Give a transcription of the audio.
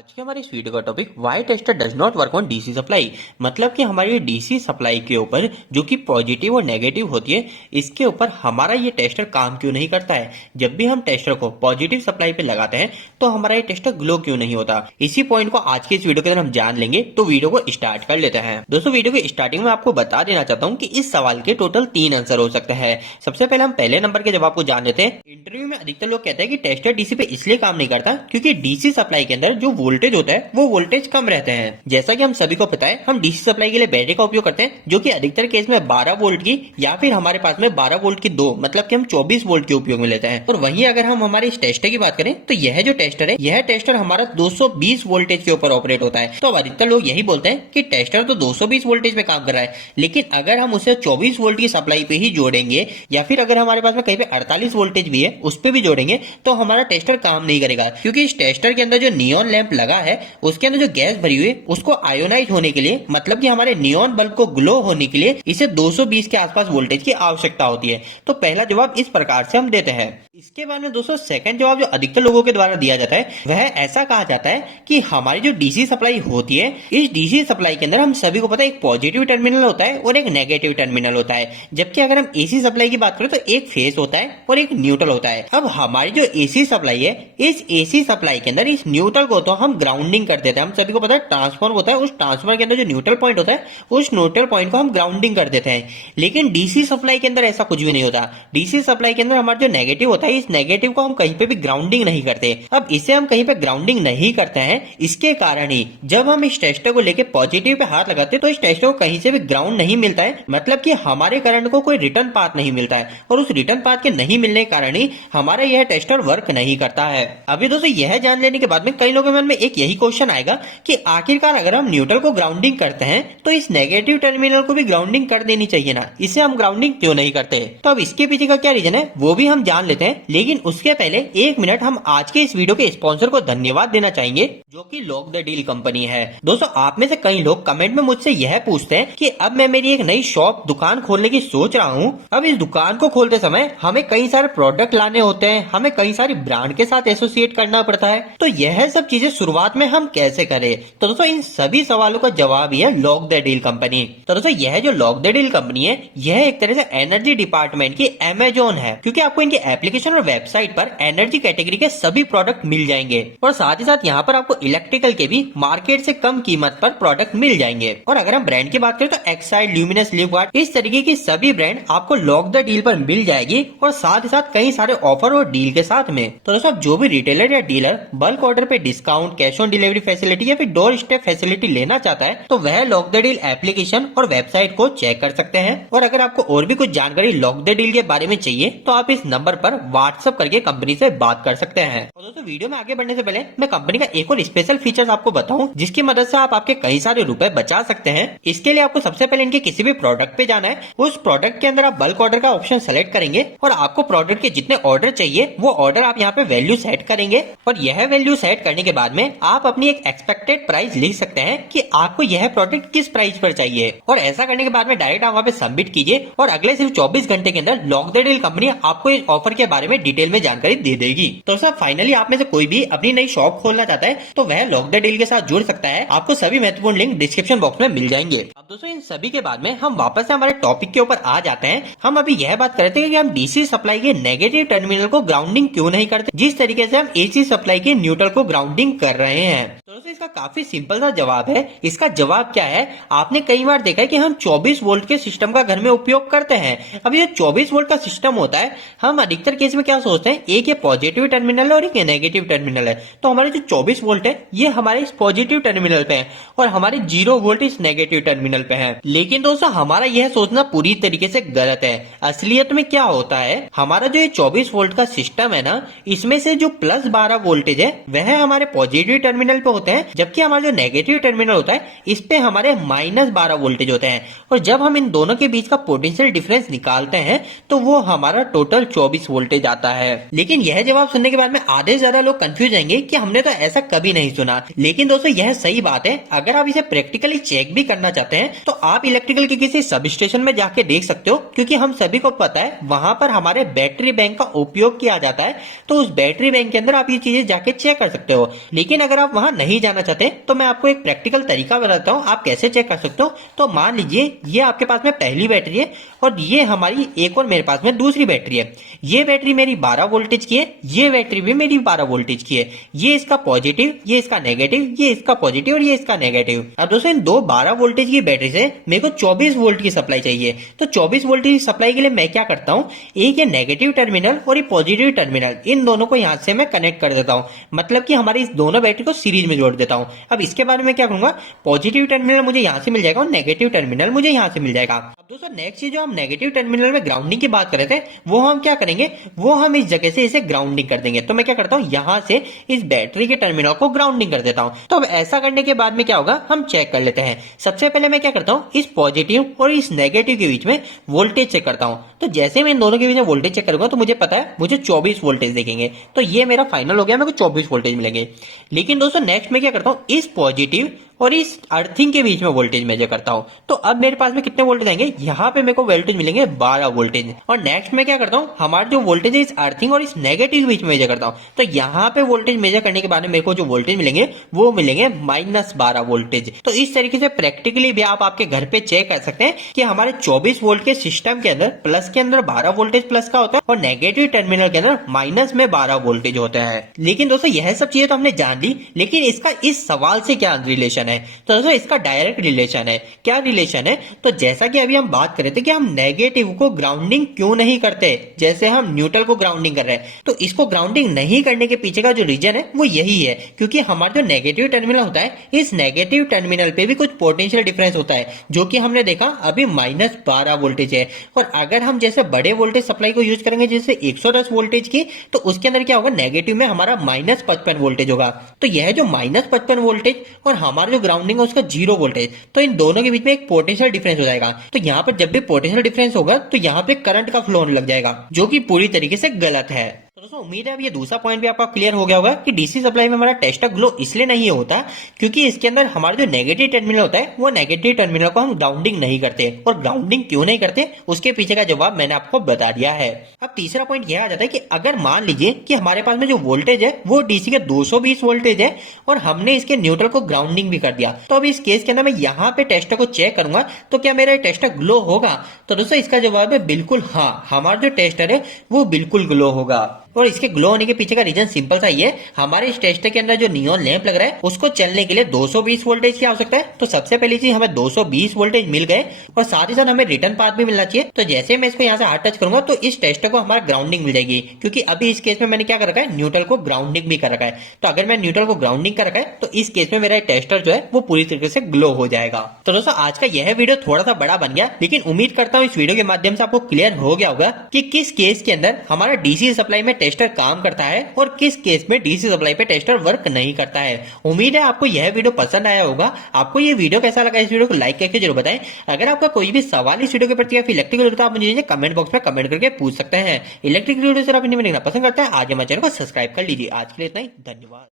आज के हमारे इस वीडियो का topic why tester does not work on DC supply. मतलब कि हमारी डीसी सप्लाई के ऊपर जो कि पॉजिटिव और नेगेटिव होती है, इसके ऊपर हमारा ये टेस्टर काम क्यों नहीं करता है। जब भी हम टेस्टर को पॉजिटिव सप्लाई पे लगाते हैं तो हमारा ये टेस्टर ग्लो क्यों नहीं होता। इसी पॉइंट को आज के इस वीडियो के अंदर हम जान लेंगे। तो वीडियो को स्टार्ट कर लेते हैं। दोस्तों, वीडियो के स्टार्टिंग में आपको बता देना चाहता हूँ कि इस सवाल के टोटल 3 आंसर हो सकते हैं। सबसे पहले हम पहले नंबर के जवाब को जान लेते हैं। इंटरव्यू में अधिकतर लोग कहते हैं कि टेस्टर डीसी पे इसलिए काम नहीं करता क्योंकि डीसी सप्लाई के अंदर जो वोल्टेज होता है वो वोल्टेज कम रहते हैं। जैसा कि हम सभी को पता है, हम डीसी सप्लाई के लिए बैटरी का उपयोग करते हैं जो कि अधिकतर केस में 12 वोल्ट की या फिर हमारे पास में 12 वोल्ट की दो, मतलब कि हम 24 वोल्ट के उपयोग में लेते हैं। और वहीं अगर हम हमारे इस टेस्टर की बात करें तो यह जो टेस्टर है, यह टेस्टर हमारा 220 वोल्टेज के ऊपर ऑपरेट होता है। तो अब अधिकतर लोग यही बोलते हैं कि टेस्टर तो 220 वोल्टेज पे काम कर रहा है, लेकिन अगर हम उसे 24 वोल्ट की सप्लाई पे ही जोड़ेंगे या फिर अगर हमारे पास में कहीं पे 48 वोल्टेज भी है उस पे भी जोड़ेंगे तो हमारा टेस्टर काम नहीं करेगा। क्योंकि इस टेस्टर के अंदर जो नियॉन लैंप लगा है उसके अंदर जो गैस भरी हुई है उसको आयोनाइज होने के लिए, मतलब कि हमारे नियॉन बल्ब को ग्लो होने के लिए इसे 220 के आसपास वोल्टेज की आवश्यकता होती है। तो पहला जवाब इस प्रकार से हम देते हैं। इसके बाद में दोस्तों सेकंड जवाब जो अधिकतर लोगों के द्वारा दिया जाता है वह ऐसा कहा जाता है कि हमारी जो डीसी सप्लाई होती है, इस डीसी सप्लाई के अंदर हम सभी को पता है एक पॉजिटिव टर्मिनल होता है और एक नेगेटिव टर्मिनल होता है। जबकि अगर हम एसी सप्लाई की बात करें तो एक फेस होता है और एक न्यूट्रल होता है। अब हमारी जो एसी सप्लाई है, इस एसी सप्लाई के अंदर इस न्यूट्रल को तो हम ग्राउंडिंग कर देते हैं। हम सभी को पता है ट्रांसफॉर्मर होता है, उस ट्रांसफॉर्मर के अंदर जो न्यूट्रल पॉइंट होता है उस न्यूट्रल पॉइंट को हम ग्राउंडिंग कर देते हैं। लेकिन डीसी सप्लाई के अंदर ऐसा कुछ भी नहीं होता। डीसी सप्लाई के अंदर हमारा जो नेगेटिव होता है, इस नेगेटिव को हम कहीं पे भी ग्राउंडिंग नहीं करते। अब इसे हम कहीं पे ग्राउंडिंग नहीं करते हैं, इसके कारण ही जब हम इस टेस्टर को लेके पॉजिटिव पे हाथ लगाते हैं तो इस टेस्टर को कहीं से भी ग्राउंड नहीं मिलता है। मतलब कि हमारे करंट को कोई रिटर्न पाथ नहीं मिलता है और उस रिटर्न पाथ के नहीं मिलने के कारण ही हमारा यह टेस्टर वर्क नहीं करता है। अभी दोस्तों यह जान लेने के बाद में कई लोगों के मन में एक यही क्वेश्चन आएगा कि आखिरकार अगर हम न्यूट्रल को ग्राउंडिंग करते हैं तो इस नेगेटिव टर्मिनल को भी ग्राउंडिंग कर देनी चाहिए ना, इसे हम ग्राउंडिंग क्यों नहीं करते। तो अब इसके पीछे का क्या रीजन है वो भी हम जान लेते हैं। लेकिन उसके पहले एक मिनट हम आज के इस वीडियो के स्पॉन्सर को धन्यवाद देना चाहेंगे जो कि लॉक द डील कंपनी है। दोस्तों, आप में से कई लोग कमेंट में मुझसे यह पूछते हैं कि अब मैं मेरी एक नई शॉप दुकान खोलने की सोच रहा हूँ। अब इस दुकान को खोलते समय हमें कई सारे प्रोडक्ट लाने होते हैं, हमें कई सारी ब्रांड के साथ एसोसिएट करना पड़ता है, तो यह सब चीजें शुरुआत में हम कैसे करें। तो दोस्तों इन सभी सवालों का जवाब ही है लॉक द डील कंपनी। तो दोस्तों यह जो लॉक द डील कंपनी है, यह एक तरह से एनर्जी डिपार्टमेंट की अमेजोन है। क्योंकि आपको इनके एप्लीकेशन और वेबसाइट पर एनर्जी कैटेगरी के सभी प्रोडक्ट मिल जाएंगे और साथ ही साथ यहाँ पर आपको इलेक्ट्रिकल के भी मार्केट से कम कीमत पर प्रोडक्ट मिल जाएंगे। और अगर हम ब्रांड की बात करें तो एक्साइड, ल्यूमिनस, लिवगार्ड, इस तरीके की सभी ब्रांड आपको लॉक द डील पर मिल जाएगी और साथ ही साथ कई सारे ऑफर और डील के साथ में। तो दोस्तों जो भी रिटेलर या डीलर बल्क ऑर्डर पे discount, cash on delivery facility या फिर डोर स्टेप फैसिलिटी लेना चाहता है तो वह लॉक द डील एप्लीकेशन और वेबसाइट को चेक कर सकते हैं। और अगर आपको और भी कुछ जानकारी लॉक द डील के बारे में चाहिए तो आप इस नंबर पर व्हाट्सएप करके कंपनी से बात कर सकते हैं। और दोस्तों वीडियो में आगे बढ़ने से पहले मैं कंपनी का एक और स्पेशल फीचर्स आपको बताऊं जिसकी मदद से आप आपके कई सारे रुपए बचा सकते हैं। इसके लिए आपको सबसे पहले इनके किसी भी प्रोडक्ट पे जाना है। उस प्रोडक्ट के अंदर आप बल्क ऑर्डर का ऑप्शन सेलेक्ट करेंगे और आपको प्रोडक्ट के जितने ऑर्डर चाहिए वो ऑर्डर आप यहाँ पे वैल्यू सेट करेंगे। और यह वैल्यू सेट करने के बाद में आप अपनी एक एक्सपेक्टेड प्राइस लिख सकते हैं कि आपको यह प्रोडक्ट किस प्राइस पर चाहिए। और ऐसा करने के बाद में डायरेक्ट आप वहाँ पे सबमिट कीजिए और अगले सिर्फ 24 घंटे के अंदर लॉक द डील कंपनी आपको इस ऑफर के बारे में डिटेल में जानकारी दे देगी। तो सर फाइनली आप में से कोई भी अपनी नई शॉप खोलना चाहता है तो वह लॉक द डील के साथ जुड़ सकता है। आपको सभी महत्वपूर्ण लिंक डिस्क्रिप्शन बॉक्स में मिल जाएंगे। अब दोस्तों इन सभी के बाद में हम वापस से हमारे टॉपिक के ऊपर आ जाते हैं। हम अभी यह बात करते हैं कि हम डीसी सप्लाई के नेगेटिव टर्मिनल को ग्राउंडिंग क्यों नहीं करते, जिस तरीके से हम एसी सप्लाई के न्यूट्रल को ग्राउंडिंग कर रहे हैं। तो दोस्तों इसका काफी सिंपल सा जवाब है। इसका जवाब क्या है, आपने कई बार देखा है कि हम 24 वोल्ट के सिस्टम का घर में उपयोग करते हैं। अब ये 24 वोल्ट का सिस्टम होता है, हम अधिकतर केस में क्या सोचते हैं, एक ये पॉजिटिव टर्मिनल है और एक नेगेटिव टर्मिनल है। तो हमारे जो 24 वोल्ट है ये हमारे इस पॉजिटिव टर्मिनल पे है और हमारे 0 वोल्ट इस नेगेटिव टर्मिनल पे है। लेकिन दोस्तों हमारा यह सोचना पूरी तरीके से गलत है। असलियत में क्या होता है, हमारा जो ये 24 वोल्ट का सिस्टम है ना, इसमें से जो प्लस 12 वोल्टेज है वह हमारे पॉजिटिव टर्मिनल पे होते हैं, जबकि हमारा जो नेगेटिव टर्मिनल होता है इस पे हमारे माइनस 12 वोल्टेज होते हैं। और जब हम इन दोनों के बीच का पोटेंशियल डिफरेंस निकालते हैं तो वो हमारा टोटल 24 वोल्टेज आता है। लेकिन यह जवाब सुनने के बाद में आधे से ज्यादा लोग कंफ्यूज रहेंगे कि हमने तो ऐसा कभी नहीं सुना। लेकिन दोस्तों यह सही बात है। अगर आप इसे प्रैक्टिकली चेक भी करना चाहते हैं तो आप इलेक्ट्रिकल के किसी सब स्टेशन में जाके देख सकते हो, क्योंकि हम सभी को पता है वहां पर हमारे बैटरी बैंक का उपयोग किया जाता है। तो उस बैटरी बैंक के अंदर आप ये चीजें जाके चेक कर सकते हो। लेकिन लेकिन अगर आप वहां नहीं जाना चाहते तो मैं आपको एक प्रैक्टिकल तरीका बताता हूँ आप कैसे चेक कर सकते हो। तो मान लीजिए ये आपके पास में पहली बैटरी है और ये हमारी एक और मेरे पास में दूसरी बैटरी है। ये बैटरी मेरी 12 वोल्टेज की है, ये बैटरी भी मेरी 12 वोल्टेज की है। ये इसका पॉजिटिव, ये इसका नेगेटिव, ये इसका पॉजिटिव और ये इसका नेगेटिव। अब दोस्तों इन दो 12 वोल्टेज की बैटरी से मेरे को 24 वोल्ट की सप्लाई चाहिए। तो 24 वोल्ट की सप्लाई के लिए मैं क्या करता हूँ, एक ये नेगेटिव टर्मिनल और ये पॉजिटिव टर्मिनल, इन दोनों को यहां से मैं कनेक्ट कर देता हूँ। मतलब कि हमारी इस दोनों बैटरी को सीरीज में जोड़ देता हूँ। अब इसके बाद में क्या करूंगा, पॉजिटिव टर्मिनल मुझे यहां से मिल जाएगा और नेगेटिव टर्मिनल मुझे यहां से मिल जाएगा। अब दोस्तों नेक्स्ट चीज जो हम नेगेटिव टर्मिनल में ग्राउंडिंग की बात कर रहे थे, वो हम क्या करेंगे, वो हम इस जगह से इसे ग्राउंडिंग कर देंगे। तो मैं क्या करता हूँ, यहां से इस बैटरी के टर्मिनल को ग्राउंडिंग कर देता हूँ। तो अब ऐसा करने के बाद में क्या होगा, हम चेक कर लेते हैं। सबसे पहले मैं क्या करता हूँ, इस पॉजिटिव और इस नेगेटिव के बीच में वोल्टेज चेक करता हूँ। तो जैसे मैं इन दोनों के बीच में वोल्टेज चेक करूंगा तो मुझे पता है मुझे 24 वोल्टेज दिखेंगे। तो ये मेरा फाइनल हो गया, मेरे को 24 वोल्टेज मिलेंगे। लेकिन दोस्तों नेक्स्ट मैं क्या करता हूँ, इस पॉजिटिव और इस अर्थिंग के बीच में वोल्टेज मेजर करता हूं। तो अब मेरे पास में कितने वोल्टेज आएंगे, यहाँ पे मेरे को वोल्टेज मिलेंगे 12 वोल्टेज। और नेक्स्ट मैं क्या करता हूँ, हमारे जो वोल्टेज है इस अर्थिंग और इस नेगेटिव के बीच में मेजर करता हूँ। तो यहाँ पे वोल्टेज मेजर करने के बाद में मेरे को जो वोल्टेज मिलेंगे वो मिलेंगे -12 वोल्टेज। तो इस तरीके से प्रैक्टिकली भी आप आपके घर पे चेक कर सकते हैं कि हमारे 24 वोल्ट के सिस्टम के अंदर प्लस के अंदर 12 वोल्टेज प्लस का होता है और नेगेटिव टर्मिनल के अंदर माइनस में 12 वोल्टेज होता है। लेकिन दोस्तों यह सब चीजें तो हमने जान ली, लेकिन इसका इस सवाल से क्या रिलेशन है। तो दोस्तों इसका डायरेक्ट रिलेशन है। क्या रिलेशन है, तो जैसा कि अभी हम बात कर रहे थे कि हम नेगेटिव को ग्राउंडिंग क्यों नहीं करते, जैसे हम न्यूट्रल को ग्राउंडिंग कर रहे हैं, तो इसको ग्राउंडिंग नहीं करने के पीछे का जो रीजन है वो यही है, क्योंकि हमारा जो नेगेटिव टर्मिनल होता है, इस नेगेटिव टर्मिनल पे भी कुछ पोटेंशियल डिफरेंस होता है, जो कि हमने देखा अभी -12 वोल्टेज है। और अगर हम जैसे बड़े वोल्टेज सप्लाई को यूज करेंगे जैसे 110 वोल्टेज की, तो उसके अंदर क्या होगा, नेगेटिव में हमारा -55 वोल्टेज होगा। तो यह जो -55 वोल्टेज और हमारा जो ग्राउंडिंग है उसका 0 वोल्टेज, तो इन दोनों के बीच में एक पोटेंशियल डिफरेंस हो जाएगा। तो यहाँ पर जब भी पोटेंशियल डिफरेंस होगा तो यहाँ पे करंट का फ्लो होने लग जाएगा, जो कि पूरी तरीके से गलत है। तो दोस्तों उम्मीद है अब ये दूसरा पॉइंट भी आपका क्लियर हो गया होगा कि डीसी सप्लाई में हमारा टेस्टर ग्लो इसलिए नहीं होता क्योंकि इसके अंदर हमारा जो नेगेटिव टर्मिनल होता है वो नेगेटिव टर्मिनल को हम ग्राउंडिंग नहीं करते। और ग्राउंडिंग क्यों नहीं करते उसके पीछे का जवाब मैंने आपको बता दिया है। अब तीसरा पॉइंट यह आ जाता है कि अगर मान लीजिए कि हमारे पास में जो वोल्टेज है वो डीसी के 220 वोल्टेज है और हमने इसके न्यूट्रल को ग्राउंडिंग भी कर दिया, तो अब इस केस के अंदर मैं यहाँ पे टेस्टर को चेक करूंगा तो क्या मेरा टेस्टर ग्लो होगा। तो दोस्तों इसका जवाब है बिल्कुल हाँ, हमारा जो टेस्टर है वो बिल्कुल ग्लो होगा। और इसके ग्लो होने के पीछे का रीजन सिंपल सा ही है, हमारे इस टेस्टर के अंदर जो नियॉन लैंप लग रहा है उसको चलने के लिए 220 वोल्टेज की आवश्यकता है। तो सबसे पहली चीज हमें 220 वोल्टेज मिल गए और साथ ही साथ हमें रिटर्न पाथ भी मिलना चाहिए। तो जैसे मैं इसको यहाँ से हाथ टच करूंगा तो इस टेस्टर को हमारा ग्राउंडिंग मिल जाएगी, क्योंकि अभी इस केस में मैंने क्या कर रखा है, न्यूट्रल को ग्राउंडिंग भी कर रखा है। तो अगर मैं न्यूट्रल को ग्राउंडिंग कर रखा है तो इस केस में मेरा टेस्टर जो है वो पूरी तरीके से ग्लो हो जाएगा। तो दोस्तों आज का यह वीडियो थोड़ा सा बड़ा बन गया, लेकिन उम्मीद करता हूँ इस वीडियो के माध्यम से आपको क्लियर हो गया होगा कि किस केस के अंदर हमारा डीसी सप्लाई में टेस्टर काम करता है और किस केस में डीसी सप्लाई पे टेस्टर वर्क नहीं करता है। उम्मीद है आपको यह वीडियो पसंद आया होगा। आपको यह वीडियो कैसा लगा, इस वीडियो को लाइक करके जरूर बताएं। अगर आपका कोई भी सवाल इस वीडियो के प्रति या फिर इलेक्ट्रिक वीडियो तो आप मुझे कमेंट बॉक्स में कमेंट करके पूछ सकते हैं। इलेक्ट्रिक वीडियो से आप देखना पसंद करते हैं आज हमारे चैनल को सब्सक्राइब कर लीजिए। आज के लिए इतना ही, धन्यवाद।